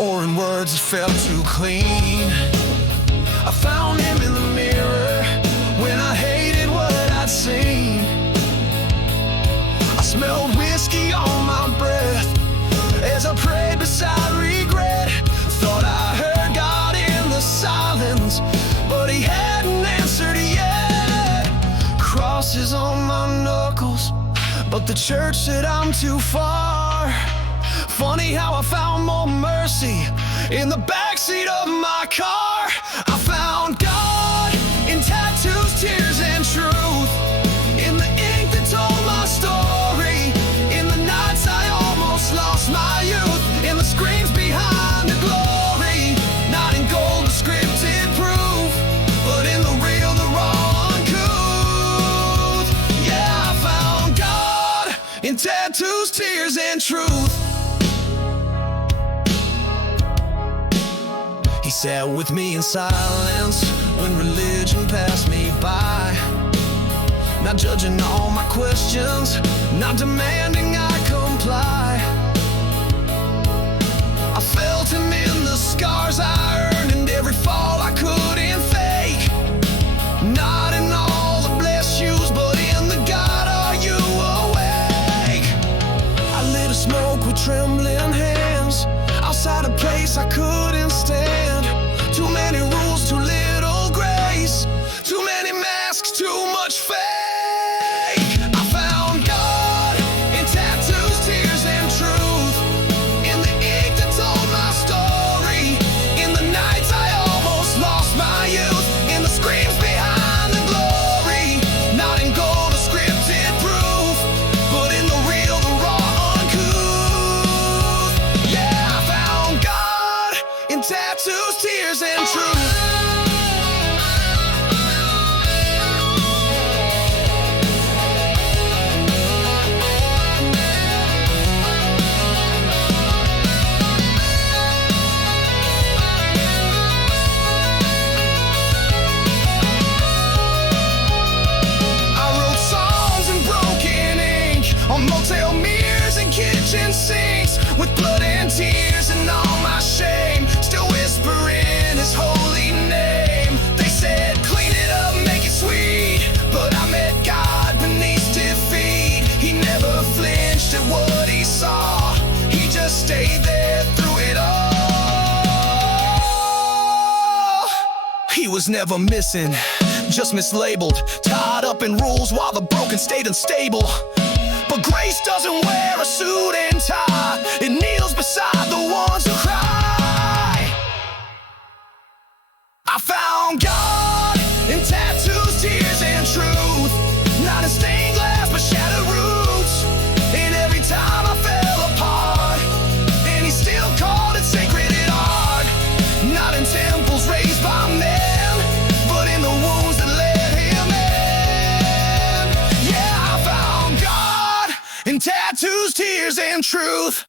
or in words that felt too clean. I found him in the mirror when I hated what I'd seen. I smelled whiskey on my breath as I prayed beside regret. Thought I heard God in the silence, but he hadn't answered yet. Crosses on my knuckles, but the church said I'm too far. Funny how I found more mercy in the backseat of my car. I found God in tattoos, tears, and truth, in the ink that told my story, in the nights I almost lost my youth, in the screams behind the glory. Not in gold or scripted proof, but in the real, the raw, uncouth. Yeah, I found God in tattoos, tears, and truth. He sat with me in silence when religion passed me by, not judging all my questions, not demanding I comply. I felt him in the scars I earned and every fall I couldn't fake. Not in all the blessed shoes, but in the God, are you awake? I lit a smoke with trembling hands outside a place I couldn't stand. Too many rules, too little grace, too many masks, too much fake. I found God in tattoos, tears, and truth, in the ink that told my story, in the nights I almost lost my youth, in the screams behind the glory. Not in gold or scripted proof, but in the real, the raw, uncouth. Yeah, I found God in tattoos, tears, and truth. On motel mirrors and kitchen sinks, with blood and tears and all my shame, still whispering his holy name. They said clean it up, make it sweet, but I met God beneath defeat. He never flinched at what he saw, he just stayed there through it all. He was never missing, just mislabeled, tied up in rules while the broken stayed unstable. But grace doesn't wear a suit and tie, it kneels beside the ones who cry. I found God in tattoos, tears, and truth, not in stained glass but shattered roots. And every time I fell apart, and he still called it sacred and art. Not in temples raised by men, but in the wounds that led him in. Yeah, I found God in tattoos, tears, and truth.